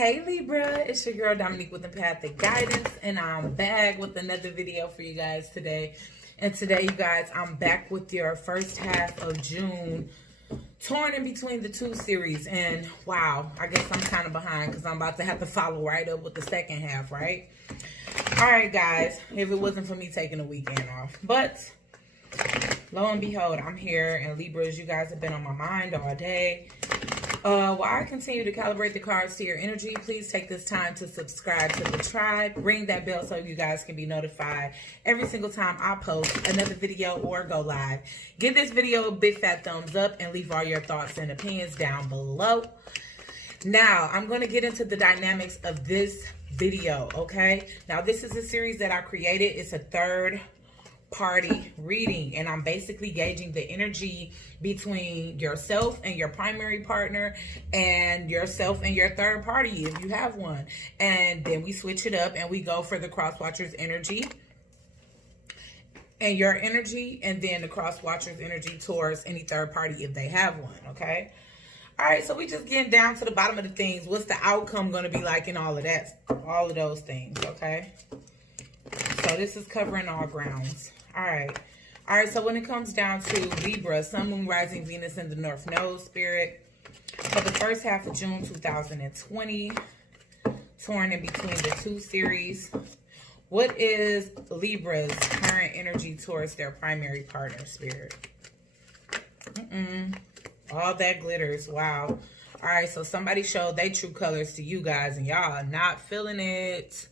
Hey Libra, it's your girl Dominique with Empathic Guidance, and I'm back with another video for you guys today. And today, you guys, I'm back with your first half of June, torn in between the two series. And wow, I guess I'm kind of behind because I'm about to have to follow right up with the second half, right? All right, guys, if it wasn't for me taking a weekend off. But lo and behold, I'm here, and Libras, you guys have been on my mind all day. While I continue to calibrate the cards to your energy, please take this time to subscribe to the tribe. Ring that bell so you guys can be notified every single time I post another video or go live. Give this video a big fat thumbs up and leave all your thoughts and opinions down below. Now, I'm going to get into the dynamics of this video, okay? Now, this is a series that I created. It's a third party reading, and I'm basically gauging the energy between yourself and your primary partner, and yourself and your third party if you have one. And then we switch it up and we go for the cross watcher's energy and your energy, and then the cross watcher's energy towards any third party if they have one. Okay, all right, so we just getting down to the bottom of the things. What's the outcome going to be like in all of that, all of those things? Okay, so this is covering all grounds. All right, so when it comes down to Libra, Sun, Moon, Rising, Venus in the North Node, Spirit, for the first half of June 2020, torn in between the two series, what is Libra's current energy towards their primary partner, Spirit? All that glitters, wow. All right, so somebody showed their true colors to you guys, and y'all are not feeling it.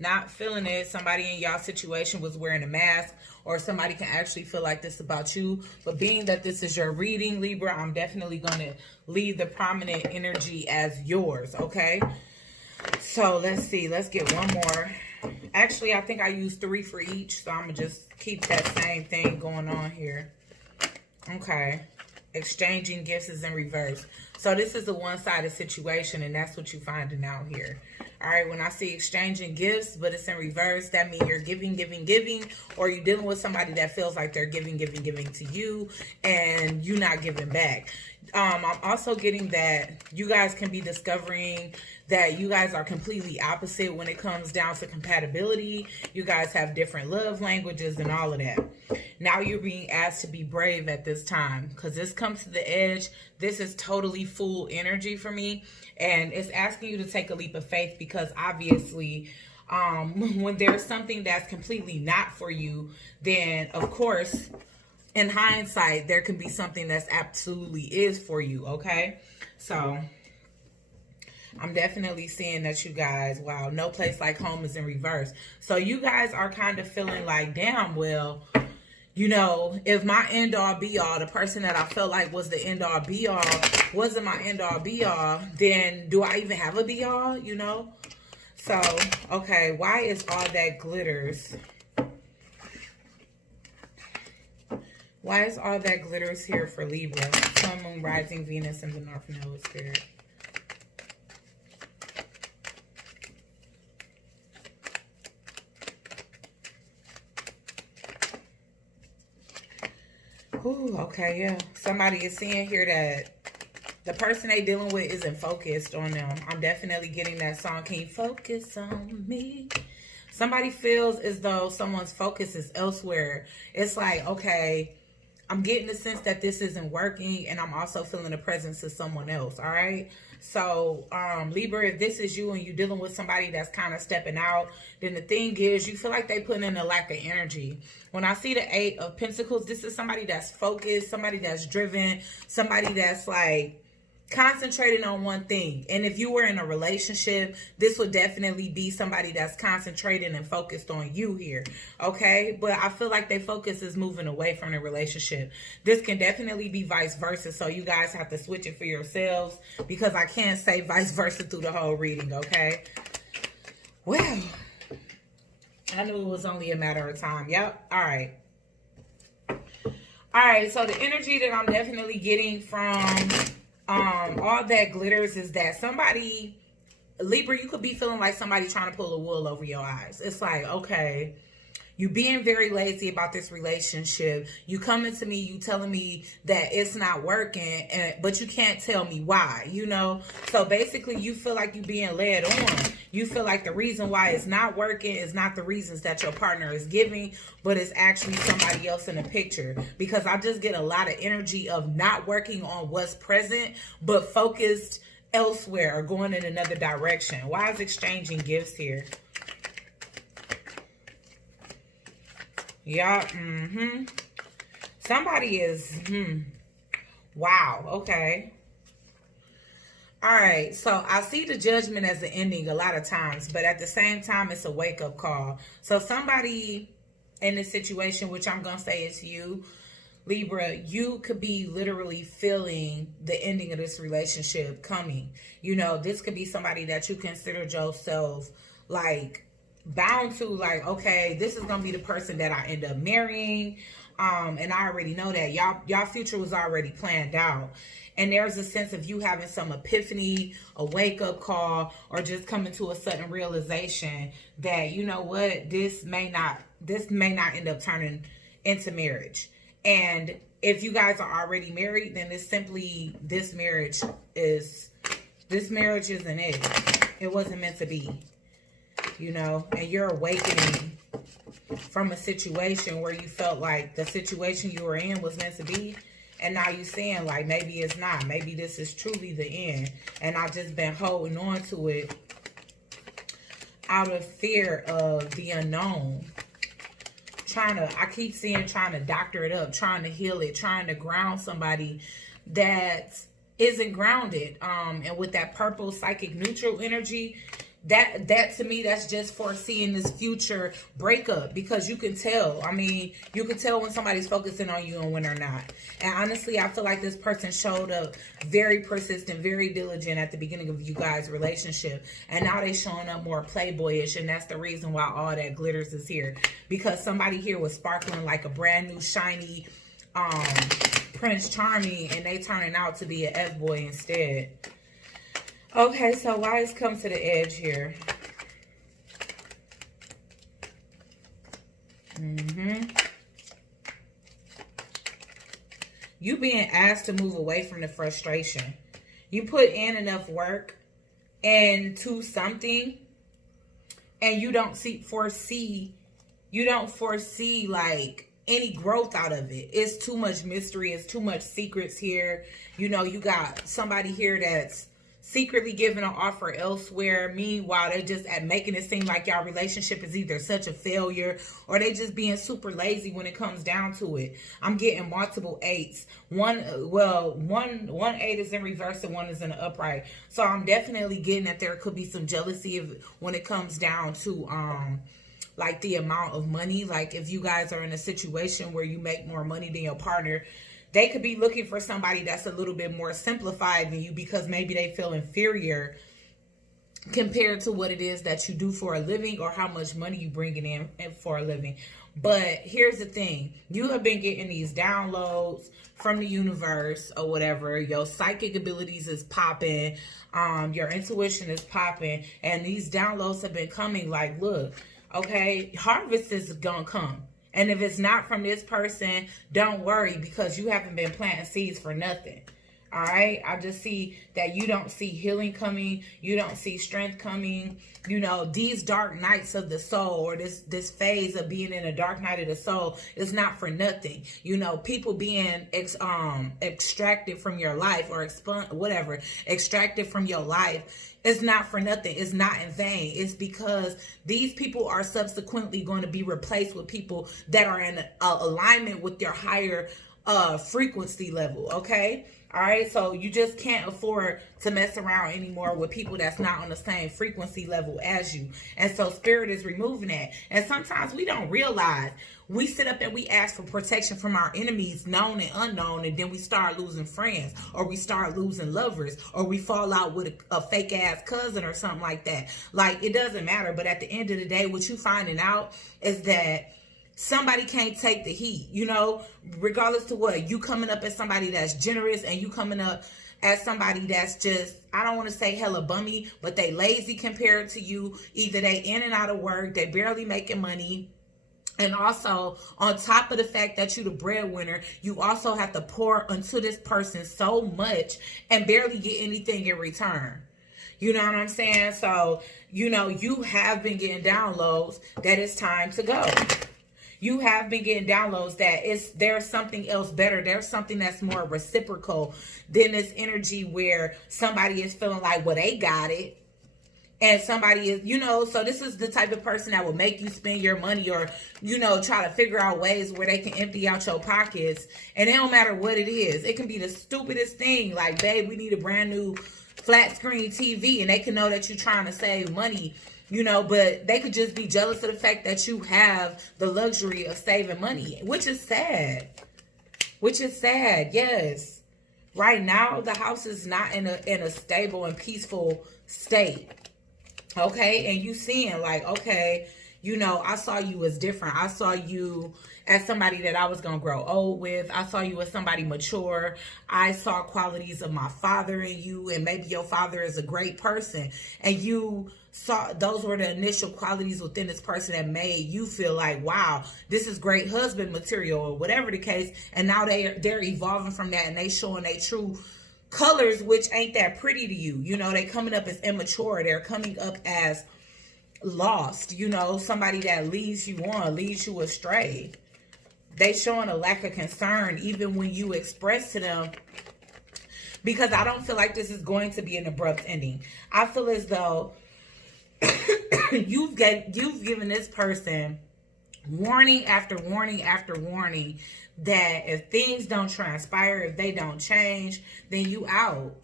Not feeling it. Somebody in y'all situation was wearing a mask, or somebody can actually feel like this about you. But being that this is your reading, Libra, I'm definitely going to leave the prominent energy as yours, okay? So let's see. Let's get one more. Actually, I think I used 3 for each, so I'm going to just keep that same thing going on here. Okay. Exchanging gifts is in reverse. So this is a one-sided situation, and that's what you're finding out here. All right, when I see exchanging gifts, but it's in reverse, that means you're giving, or you're dealing with somebody that feels like they're giving to you, and you're not giving back. I'm also getting that you guys can be discovering that you guys are completely opposite when it comes down to compatibility. You guys have different love languages and all of that. Now you're being asked to be brave at this time, because this comes to the edge. This is totally full energy for me, and it's asking you to take a leap of faith, because obviously when there's something that's completely not for you, then of course in hindsight there can be something that's absolutely is for you. Okay, so I'm definitely seeing that you guys, wow, no place like home is in reverse. So you guys are kind of feeling like, damn, well, you know, if my end all be all, the person that I felt like was the end all be all wasn't my end all be all, then do I even have a be all, you know? So, okay, why is all that glitters? Why is all that glitters here for Libra? Sun, Moon, Rising, Venus in the North Node, Spirit. Ooh, okay, yeah. Somebody is seeing here that the person they dealing with isn't focused on them. I'm definitely getting that song, Can You Focus on Me? Somebody feels as though someone's focus is elsewhere. It's like, okay, I'm getting the sense that this isn't working, and I'm also feeling the presence of someone else, all right? So, Libra, if this is you and you're dealing with somebody that's kind of stepping out, then the thing is you feel like they put in a lack of energy. When I see the 8 of Pentacles, this is somebody that's focused, somebody that's driven, somebody that's like concentrating on one thing. And if you were in a relationship, this would definitely be somebody that's concentrating and focused on you here, okay? But I feel like their focus is moving away from the relationship. This can definitely be vice versa, so you guys have to switch it for yourselves, because I can't say vice versa through the whole reading, okay? Well, I knew it was only a matter of time. Yep. All right. All right, so the energy that I'm definitely getting from all that glitters is that somebody, Libra, you could be feeling like somebody trying to pull a wool over your eyes. It's like, okay, You being very lazy about this relationship. You coming to me, you telling me that it's not working, but you can't tell me why, you know? So basically you feel like you being led on. You feel like the reason why it's not working is not the reasons that your partner is giving, but it's actually somebody else in the picture. Because I just get a lot of energy of not working on what's present, but focused elsewhere or going in another direction. Why is exchanging gifts here? Yeah, Somebody is, wow, okay. All right, so I see the judgment as the ending a lot of times, but at the same time, it's a wake-up call. So somebody in this situation, which I'm going to say is you, Libra, you could be literally feeling the ending of this relationship coming. You know, this could be somebody that you considered yourself, like, bound to, like, okay, this is gonna be the person that I end up marrying, and I already know that y'all future was already planned out. And there's a sense of you having some epiphany, a wake-up call, or just coming to a sudden realization that, you know what, this may not end up turning into marriage. And if you guys are already married, then it's simply, this marriage isn't it. It wasn't meant to be. You know, and you're awakening from a situation where you felt like the situation you were in was meant to be. And now you're saying, like, maybe it's not. Maybe this is truly the end. And I've just been holding on to it out of fear of the unknown. I keep seeing trying to doctor it up, trying to heal it, trying to ground somebody that isn't grounded. And with that purple psychic neutral energy, that to me, that's just foreseeing this future breakup, because you can tell. I mean, you can tell when somebody's focusing on you and when they're not. And honestly, I feel like this person showed up very persistent, very diligent at the beginning of you guys' relationship, and now they showing up more playboyish, and that's the reason why all that glitters is here, because somebody here was sparkling like a brand new shiny Prince Charming, and they turning out to be an F-boy instead. Okay, so why has come to the edge here? You being asked to move away from the frustration. You put in enough work into something, and you don't foresee like any growth out of it. It's too much mystery. It's too much secrets here. You know, you got somebody here that's secretly giving an offer elsewhere. Meanwhile, they're just making it seem like y'all relationship is either such a failure, or they just being super lazy when it comes down to it. I'm getting multiple eights. One eight is in reverse and one is in the upright. So I'm definitely getting that there could be some jealousy when it comes down to like the amount of money. Like if you guys are in a situation where you make more money than your partner, they could be looking for somebody that's a little bit more simplified than you, because maybe they feel inferior compared to what it is that you do for a living, or how much money you bringing in for a living. But here's the thing. You have been getting these downloads from the universe or whatever. Your psychic abilities is popping. Your intuition is popping. And these downloads have been coming like, look, okay, harvest is going to come. And if it's not from this person, don't worry, because you haven't been planting seeds for nothing. All right? I just see that you don't see healing coming. You don't see strength coming. You know, these dark nights of the soul, or this phase of being in a dark night of the soul, is not for nothing. You know, people being extracted from your life, or extracted from your life, it's not for nothing. It's not in vain. It's because these people are subsequently going to be replaced with people that are in alignment with your higher frequency level. Okay? All right? So you just can't afford to mess around anymore with people that's not on the same frequency level as you. And so Spirit is removing that. And sometimes we don't realize. We sit up and we ask for protection from our enemies, known and unknown, and then we start losing friends, or we start losing lovers, or we fall out with a fake ass cousin or something like that. Like, it doesn't matter. But at the end of the day, what you finding out is that somebody can't take the heat, you know, regardless to what. You coming up as somebody that's generous, and you coming up as somebody that's just, I don't want to say hella bummy, but they lazy compared to you. Either they in and out of work, they barely making money. And also, on top of the fact that you're the breadwinner, you also have to pour into this person so much and barely get anything in return. You know what I'm saying? So, you know, you have been getting downloads that it's time to go. You have been getting downloads that there's something else better. There's something that's more reciprocal than this energy where somebody is feeling like, well, they got it. And somebody is, you know, so this is the type of person that will make you spend your money or, you know, try to figure out ways where they can empty out your pockets. And it don't matter what it is. It can be the stupidest thing. Like, babe, we need a brand new flat screen TV. And they can know that you're trying to save money, you know, but they could just be jealous of the fact that you have the luxury of saving money, which is sad. Which is sad, yes. Right now, the house is not in a stable and peaceful state. Okay, and you seeing like, okay, you know, I saw you as different. I saw you as somebody that I was going to grow old with. I saw you as somebody mature. I saw qualities of my father in you, and maybe your father is a great person. And you saw those were the initial qualities within this person that made you feel like, wow, this is great husband material or whatever the case. And now they're evolving from that, and they showing their true colors, which ain't that pretty to you. You know, they coming up as immature. They're coming up as lost. You know, somebody that leads you on, leads you astray. They showing a lack of concern even when you express to them, because I don't feel like this is going to be an abrupt ending. I feel as though you've given this person warning after warning after warning that if things don't transpire, if they don't change, then you out,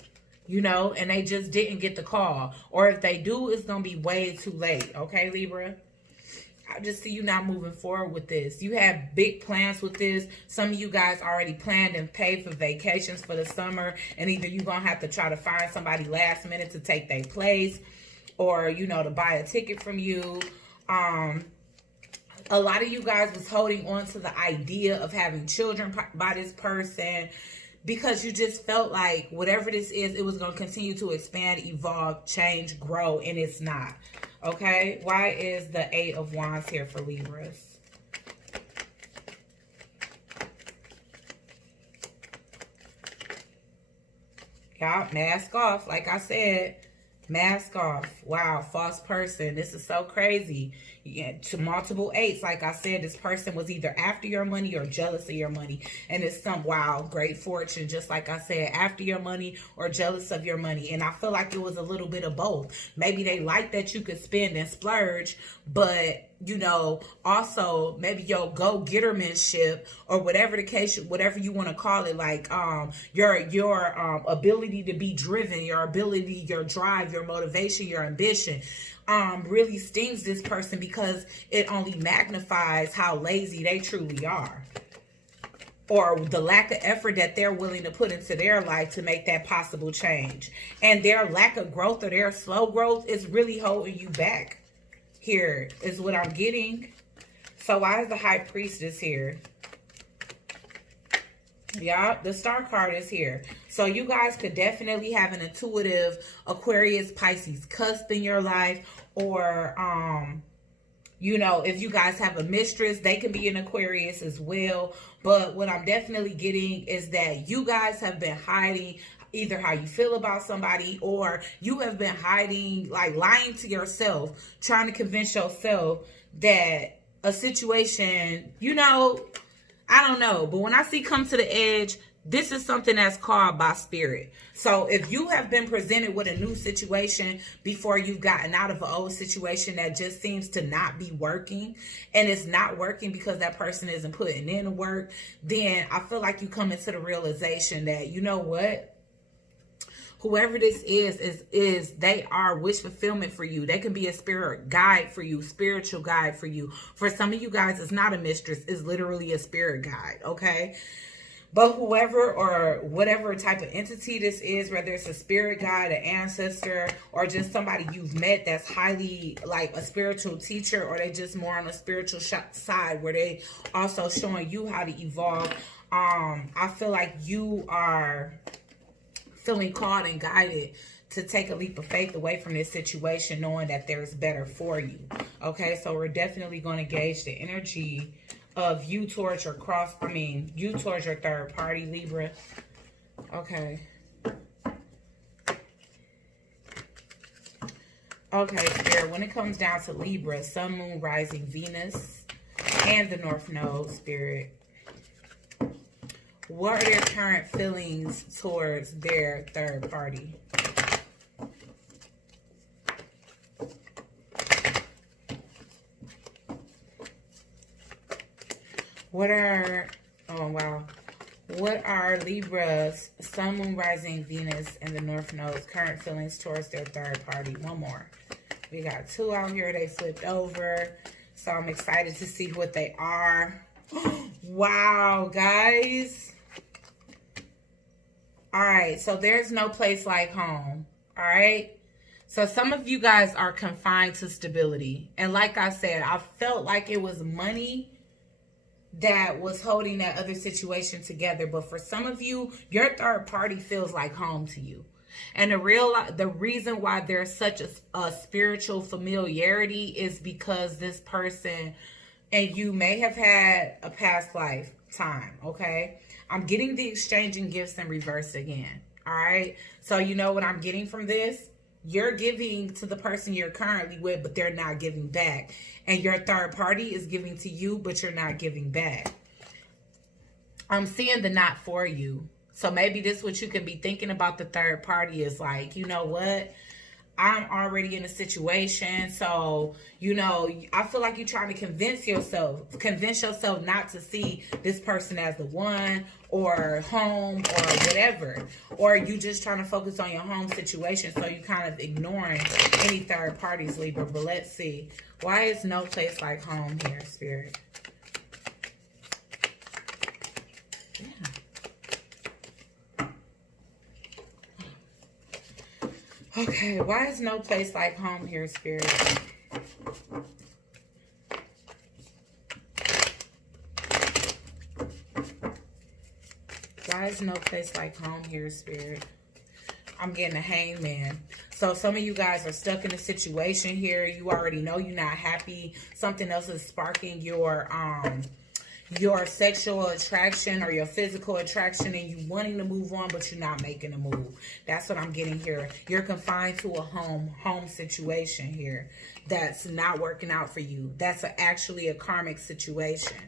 you know, and they just didn't get the call. Or if they do, it's going to be way too late. Okay, Libra? I just see you not moving forward with this. You have big plans with this. Some of you guys already planned and paid for vacations for the summer, and either you're going to have to try to find somebody last minute to take their place, or, you know, to buy a ticket from you. A lot of you guys was holding on to the idea of having children by this person because you just felt like whatever this is, it was going to continue to expand, evolve, change, grow, and it's not. Okay? Why is the 8 of Wands here for Libras? Y'all, mask off. Like I said, mask off. Wow, false person. This is so crazy. To multiple 8s, like I said, this person was either after your money or jealous of your money. And it's some, wow, great fortune, just like I said, after your money or jealous of your money. And I feel like it was a little bit of both. Maybe they like that you could spend and splurge, but, you know, also maybe your go-gettermanship or whatever the case, whatever you want to call it, like your ability to be driven, your ability, your drive, your motivation, your ambition, really stings this person because it only magnifies how lazy they truly are, or the lack of effort that they're willing to put into their life to make that possible change. And their lack of growth or their slow growth is really holding you back. Here is what I'm getting. So why is the High Priestess here? Yeah, the Star card is here. So you guys could definitely have an intuitive Aquarius, Pisces cusp in your life. Or, you know, if you guys have a mistress, they can be an Aquarius as well. But what I'm definitely getting is that you guys have been hiding either how you feel about somebody, or you have been hiding, like lying to yourself, trying to convince yourself that a situation, you know, I don't know. But when I see come to the edge, this is something that's called by spirit. So if you have been presented with a new situation before you've gotten out of an old situation that just seems to not be working, and it's not working because that person isn't putting in the work, then I feel like you come into the realization that, you know what? Whoever this is they are wish fulfillment for you. They can be a spirit guide for you, spiritual guide for you. For some of you guys, it's not a mistress. It's literally a spirit guide, okay? But whoever or whatever type of entity this is, whether it's a spirit guide, an ancestor, or just somebody you've met that's highly like a spiritual teacher, or they just more on a spiritual side where they also showing you how to evolve. I feel like you are feeling called and guided to take a leap of faith away from this situation, knowing that there's better for you. Okay, so we're definitely going to gauge the energy of you towards your you towards your third party, Libra. Okay. Okay, Spirit, when it comes down to Libra, Sun, Moon, Rising, Venus, and the North Node, Spirit, what are their current feelings towards their third party? What are Libra's Sun, Moon, Rising, Venus, and the North Node's current feelings towards their third party? One more. We got 2 out here. They flipped over. So I'm excited to see what they are. Wow, guys. All right. So there's no place like home. All right. So some of you guys are confined to stability. And like I said, I felt like it was money that was holding that other situation together. But for some of you, your third party feels like home to you. And the reason why there's such a spiritual familiarity is because this person and you may have had a past lifetime, okay? I'm getting the exchanging gifts in reverse again, all right? So you know what I'm getting from this? You're giving to the person you're currently with, but they're not giving back. And your third party is giving to you, but you're not giving back. I'm seeing the not for you. So maybe this what you can be thinking about the third party is like, you know what? I'm already in a situation. So, you know, I feel like you're trying to convince yourself not to see this person as the one or home or whatever. Or you just trying to focus on your home situation. So you kind of ignoring any third parties, Libra. But let's see. Why is no place like home here, Spirit? Okay, why is no place like home here, Spirit? Why is no place like home here, Spirit? I'm getting a Hangman. So some of you guys are stuck in a situation here. You already know you're not happy. Something else is sparking your sexual attraction or your physical attraction, and you wanting to move on, but you're not making a move. That's what I'm getting here. You're confined to a home situation here that's not working out for you. That's actually a karmic situation.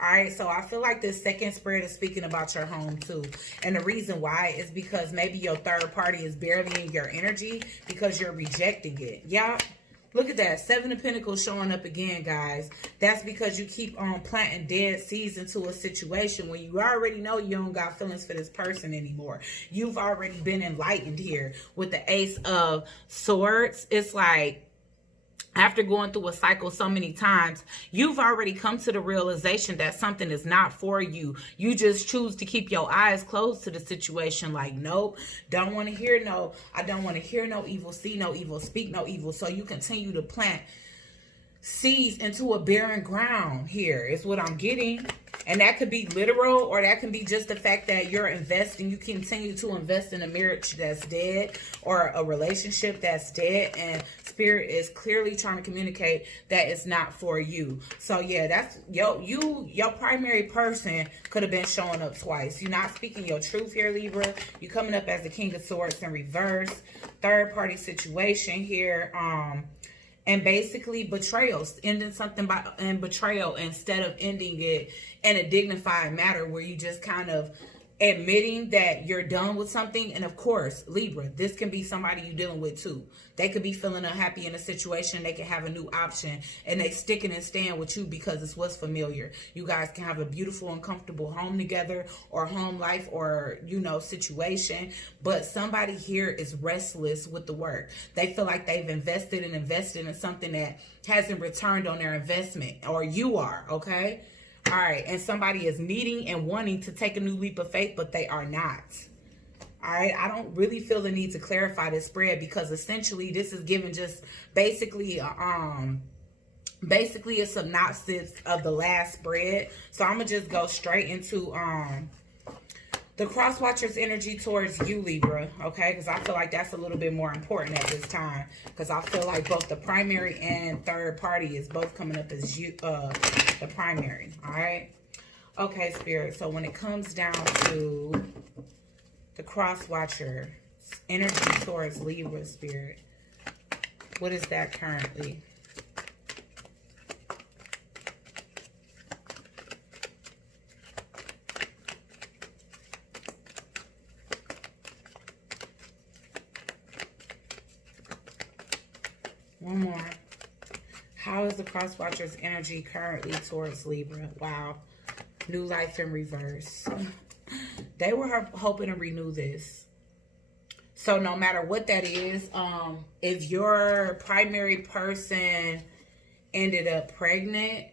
All right, so I feel like this second spirit is speaking about your home too. And the reason why is because maybe your third party is barely in your energy because you're rejecting it. Yeah. Look at that. 7 of Pentacles showing up again, guys. That's because you keep on planting dead seeds into a situation when you already know you don't got feelings for this person anymore. You've already been enlightened here with the Ace of Swords. It's like, after going through a cycle so many times, you've already come to the realization that something is not for you. You just choose to keep your eyes closed to the situation. Like, nope, don't want to hear no. I don't want to hear no evil, see no evil, speak no evil. So you continue to plant seeds into a barren ground here is what I'm getting. And that could be literal, or that can be just the fact that you're investing. You continue to invest in a marriage that's dead or a relationship that's dead. And Spirit is clearly trying to communicate that it's not for you. So yeah, that's your primary person could have been showing up twice. You're not speaking your truth here, Libra. You're coming up as the King of Swords in reverse. Third party situation here. And basically betrayal, ending something in betrayal instead of ending it in a dignified manner where you just kind of admitting that you're done with something. And of course, Libra, this can be somebody you're dealing with too. They could be feeling unhappy in a situation. They can have a new option and they sticking and staying with you because it's what's familiar. You guys can have a beautiful and comfortable home together, or home life, or, you know, situation. But somebody here is restless with the work. They feel like they've invested in something that hasn't returned on their investment, or you are, okay? All right, and somebody is needing and wanting to take a new leap of faith, but they are not. All right, I don't really feel the need to clarify this spread because essentially this is given just basically a synopsis of the last spread. So I'm gonna just go straight into the cross watcher's energy towards you, Libra, okay? Because I feel like that's a little bit more important at this time. Because I feel like both the primary and third party is both coming up as you, the primary, all right? Okay, Spirit, so when it comes down to the cross watcher energy towards Libra, Spirit, what is that currently? One more. How is the cross watcher's energy currently towards Libra? Wow. New life in reverse. They were hoping to renew this. So no matter what that is, if your primary person ended up pregnant,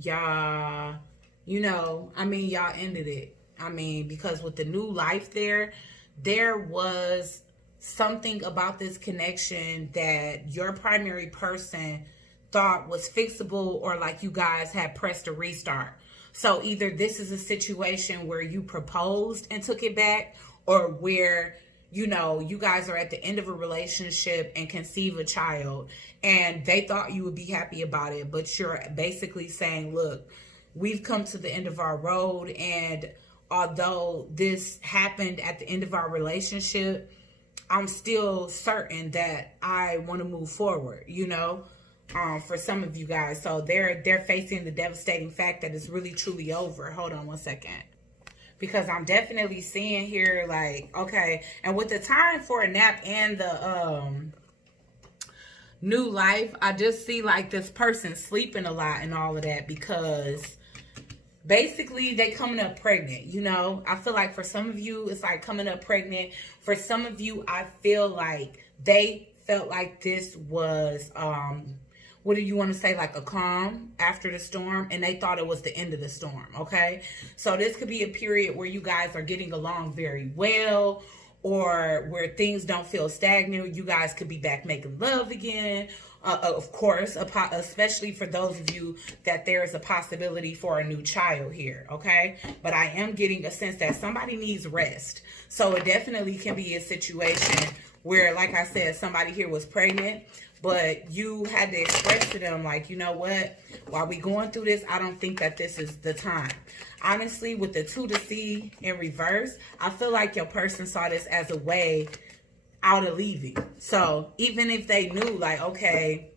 y'all, you know, I mean, y'all ended it. I mean, because with the new life there was something about this connection that your primary person thought was fixable, or like you guys had pressed a restart. So either this is a situation where you proposed and took it back, or where, you know, you guys are at the end of a relationship and conceive a child and they thought you would be happy about it, but you're basically saying, look, we've come to the end of our road, and although this happened at the end of our relationship, I'm still certain that I want to move forward, you know, for some of you guys. So they're facing the devastating fact that it's really truly over. Hold on one second. Because I'm definitely seeing here, like, okay, and with the time for a nap and the new life, I just see like this person sleeping a lot and all of that, because basically they coming up pregnant, you know. I feel like for some of you, it's like coming up pregnant. For some of you, I feel like they felt like this was, what do you want to say, like a calm after the storm, and they thought it was the end of the storm, okay? So this could be a period where you guys are getting along very well, or where things don't feel stagnant. You guys could be back making love again. Of course, especially for those of you that there is a possibility for a new child here, okay? But I am getting a sense that somebody needs rest. So it definitely can be a situation where, like I said, somebody here was pregnant, but you had to express to them, like, you know what? While we going through this, I don't think that this is the time. Honestly, with the 2 to C in reverse, I feel like your person saw this as a way out of leaving. So even if they knew, like, okay,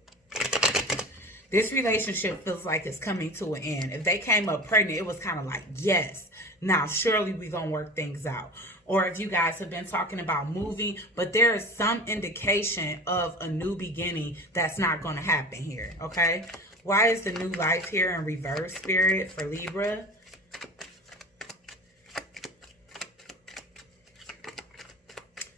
this relationship feels like it's coming to an end. If they came up pregnant, it was kind of like, yes, now surely we're going to work things out. Or if you guys have been talking about moving, but there is some indication of a new beginning that's not going to happen here, okay? Why is the new life here in reverse, Spirit, for Libra?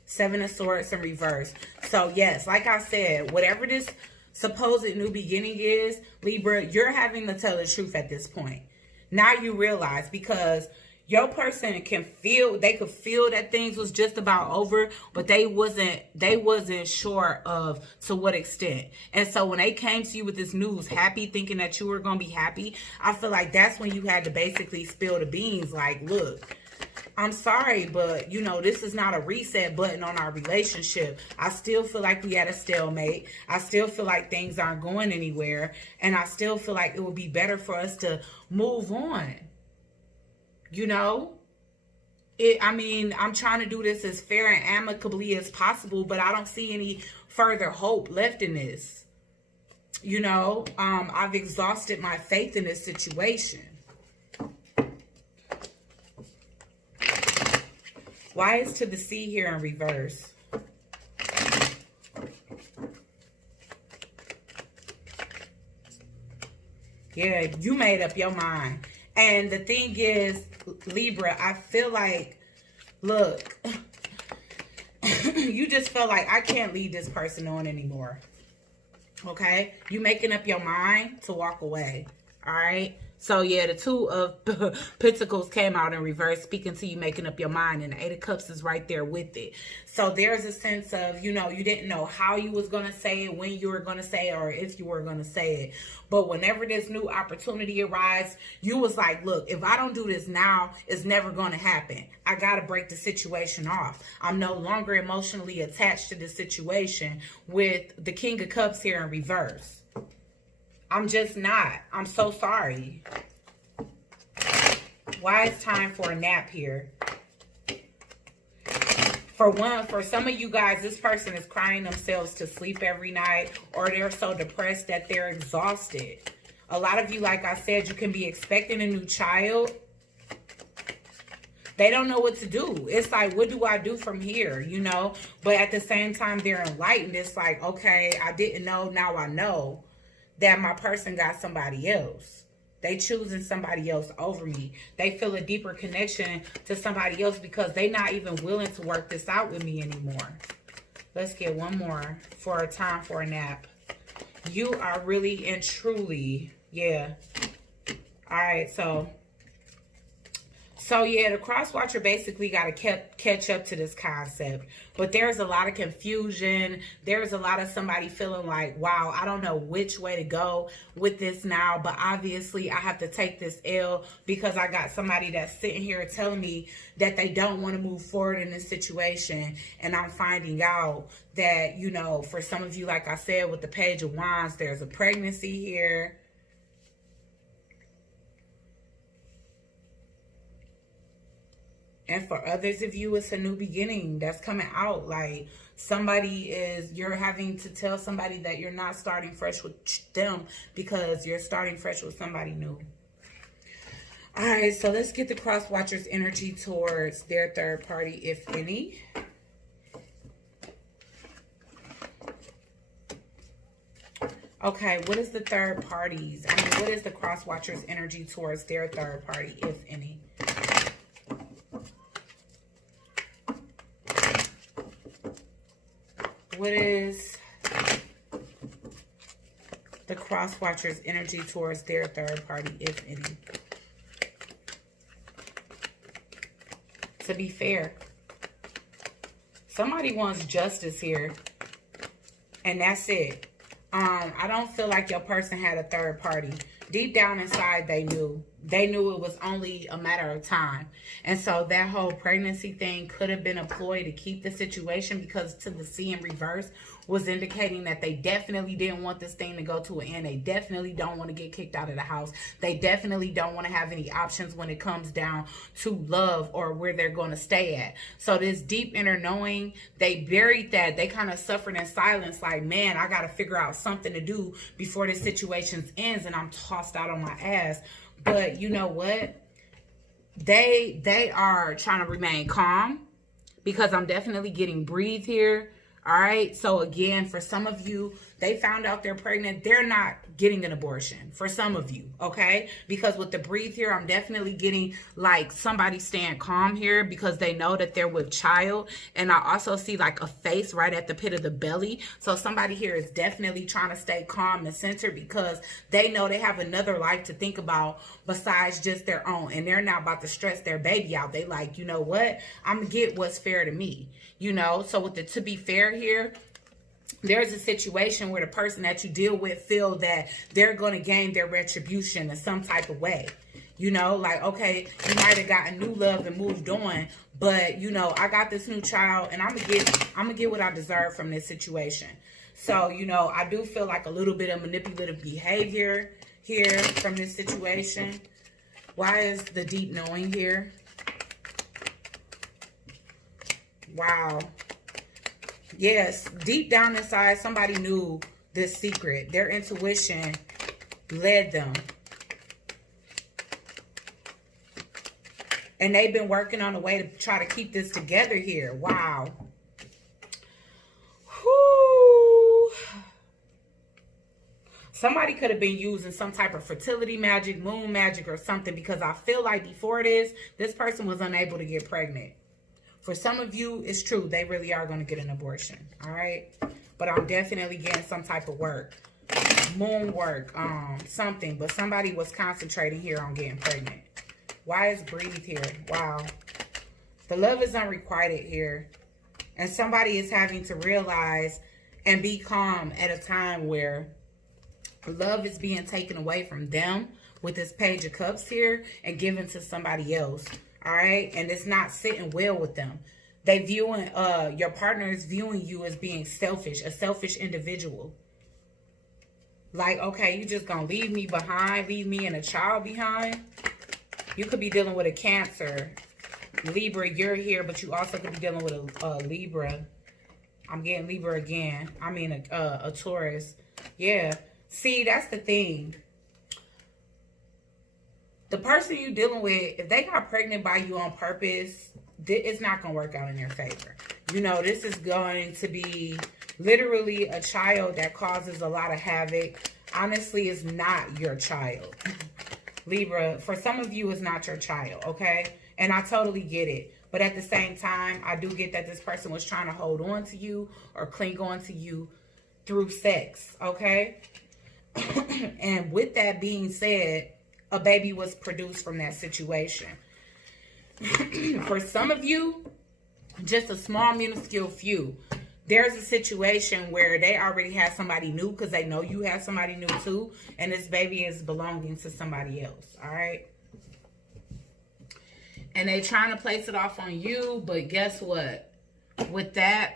Seven of Swords in reverse. So yes, like I said, whatever this supposed new beginning is, Libra, you're having to tell the truth at this point. Now you realize, because your person can feel, they could feel that things was just about over, but they wasn't sure of to what extent. And so when they came to you with this news, happy, thinking that you were going to be happy, I feel like that's when you had to basically spill the beans. Like, look, I'm sorry, but, you know, this is not a reset button on our relationship. I still feel like we had a stalemate. I still feel like things aren't going anywhere. And I still feel like it would be better for us to move on. You know? I mean, I'm trying to do this as fair and amicably as possible, but I don't see any further hope left in this. You know, I've exhausted my faith in this situation. Why is to the sea here in reverse? Yeah, you made up your mind. And the thing is, Libra, I feel like, look, you just feel like I can't lead this person on anymore. Okay? You making up your mind to walk away. All right? So, yeah, the Two of Pentacles came out in reverse, speaking to you, making up your mind. And the Eight of Cups is right there with it. So, there's a sense of, you know, you didn't know how you was going to say it, when you were going to say it, or if you were going to say it. But whenever this new opportunity arises, you was like, look, if I don't do this now, it's never going to happen. I got to break the situation off. I'm no longer emotionally attached to the situation with the King of Cups here in reverse. I'm just not. I'm so sorry. Why it's time for a nap here? For some of you guys, this person is crying themselves to sleep every night, or they're so depressed that they're exhausted. A lot of you, like I said, you can be expecting a new child. They don't know what to do. It's like, what do I do from here? You know, but at the same time, they're enlightened. It's like, okay, I didn't know. Now I know that my person got somebody else. They choosing somebody else over me. They feel a deeper connection to somebody else because they not even willing to work this out with me anymore. Let's get one more for a time for a nap. You are really and truly, yeah. All right, so yeah, the cross watcher basically got to catch up to this concept. But there's a lot of confusion. There's a lot of somebody feeling like, wow, I don't know which way to go with this now. But obviously, I have to take this L because I got somebody that's sitting here telling me that they don't want to move forward in this situation. And I'm finding out that, you know, for some of you, like I said, with the Page of Wands, there's a pregnancy here. And for others of you, it's a new beginning that's coming out. Like you're having to tell somebody that you're not starting fresh with them because you're starting fresh with somebody new. All right, so let's get the cross watchers' energy towards their third party, if any. Okay, what is the third party's? I mean, what is the cross watchers' energy towards their third party, if any? What is the cross watcher's energy towards their third party, if any? To be fair, somebody wants justice here, and that's it. I don't feel like your person had a third party. Deep down inside, they knew. They knew it was only a matter of time. And so that whole pregnancy thing could have been a ploy to keep the situation, because to the C in reverse was indicating that they definitely didn't want this thing to go to an end. They definitely don't want to get kicked out of the house. They definitely don't want to have any options when it comes down to love or where they're going to stay at. So this deep inner knowing, they buried that. They kind of suffered in silence, like, man, I got to figure out something to do before this situation ends and I'm tossed out on my ass. But you know what? They are trying to remain calm, because I'm definitely getting breathe here. All right. So again, for some of you, they found out they're pregnant. They're not getting an abortion for some of you. Okay. Because with the breathe here, I'm definitely getting like somebody staying calm here because they know that they're with child. And I also see like a face right at the pit of the belly. So somebody here is definitely trying to stay calm and centered because they know they have another life to think about besides just their own. And they're not about to stress their baby out. They like, you know what? I'm going to get what's fair to me. You know, so with the to be fair here, there's a situation where the person that you deal with feel that they're going to gain their retribution in some type of way. You know, like, okay, you might have gotten new love and moved on, but you know, I got this new child and I'm gonna get what I deserve from this situation. So, you know, I do feel like a little bit of manipulative behavior here from this situation. Why is the deep knowing here? Wow. Yes, deep down inside, somebody knew this secret. Their intuition led them. And they've been working on a way to try to keep this together here. Wow. Whew. Somebody could have been using some type of fertility magic, moon magic or something, because I feel like before this person was unable to get pregnant. For some of you, it's true. They really are going to get an abortion. All right. But I'm definitely getting some type of work. moon work, something. But somebody was concentrating here on getting pregnant. Why is breathe here? Wow. The love is unrequited here. And somebody is having to realize and be calm at a time where love is being taken away from them with this Page of Cups here and given to somebody else. All right. And it's not sitting well with them. They viewing, your partner is viewing you as being selfish, a selfish individual. Like, okay, you just gonna leave me behind, leave me and a child behind. You could be dealing with a Cancer. Libra, you're here, but you also could be dealing with a Libra. I'm getting Libra again. I mean, a Taurus. Yeah. See, that's the thing. The person you're dealing with, if they got pregnant by you on purpose, it's not going to work out in their favor. You know, this is going to be literally a child that causes a lot of havoc. Honestly, it's not your child. Libra, for some of you, it's not your child, okay? And I totally get it. But at the same time, I do get that this person was trying to hold on to you or cling on to you through sex, okay? And with that being said, a baby was produced from that situation. For some of you, just a small, minuscule few, there's a situation where they already have somebody new because they know you have somebody new too, and this baby is belonging to somebody else, all right? And they trying to place it off on you, but guess what? With that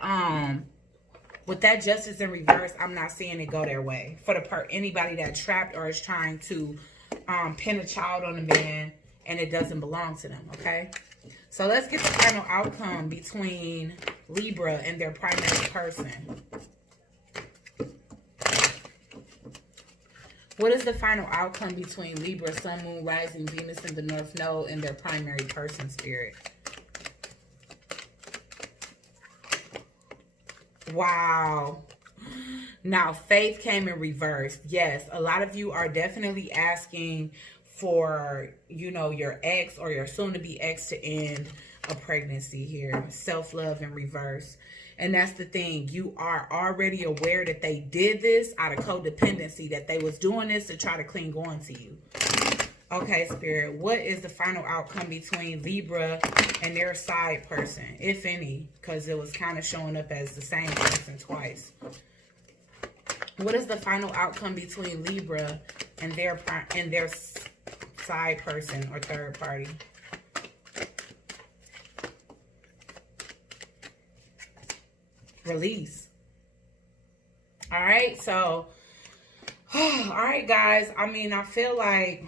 justice in reverse, I'm not seeing it go their way. For anybody that trapped or is trying to pin a child on a man and it doesn't belong to them, okay? So let's get the final outcome between Libra and their primary person. What is the final outcome between Libra, Sun, Moon, Rising, Venus in the North Node, and their primary person, Spirit? Wow. Now, faith came in reverse. Yes, a lot of you are definitely asking for, you know, your ex or your soon-to-be ex to end a pregnancy here. Self-love in reverse. And that's the thing. You are already aware that they did this out of codependency, that they was doing this to try to cling on to you. Okay, Spirit, what is the final outcome between Libra and their side person, if any? Because it was kind of showing up as the same person twice. What is the final outcome between Libra and their side person or third party? Release. All right, so all right, guys, I mean, I feel like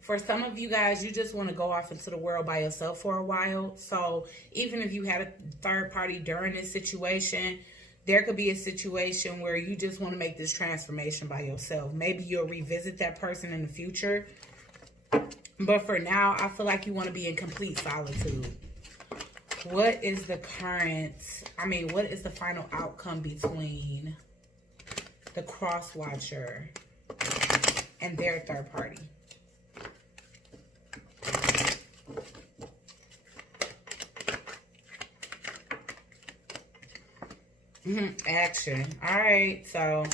for some of you guys, you just want to go off into the world by yourself for a while. So even if you had a third party during this situation, there could be a situation where you just want to make this transformation by yourself. Maybe you'll revisit that person in the future, but for now, I feel like you want to be in complete solitude. What is the what is the final outcome between the cross watcher and their third party? Action. All right, so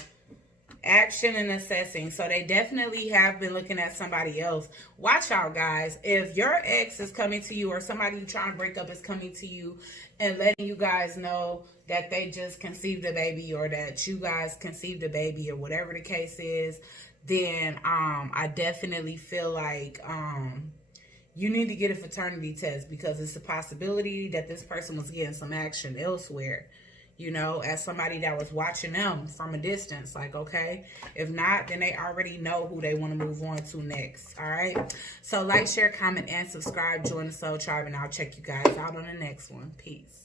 action and assessing. So they definitely have been looking at somebody else. Watch out, guys. If your ex is coming to you or somebody you're trying to break up is coming to you and letting you guys know that they just conceived a baby or that you guys conceived a baby or whatever the case is, then I definitely feel like you need to get a fraternity test, because it's a possibility that this person was getting some action elsewhere. You know, as somebody that was watching them from a distance, like, okay, if not, then they already know who they want to move on to next. All right. So like, share, comment, and subscribe. Join the Soul Tribe, and I'll check you guys out on the next one. Peace.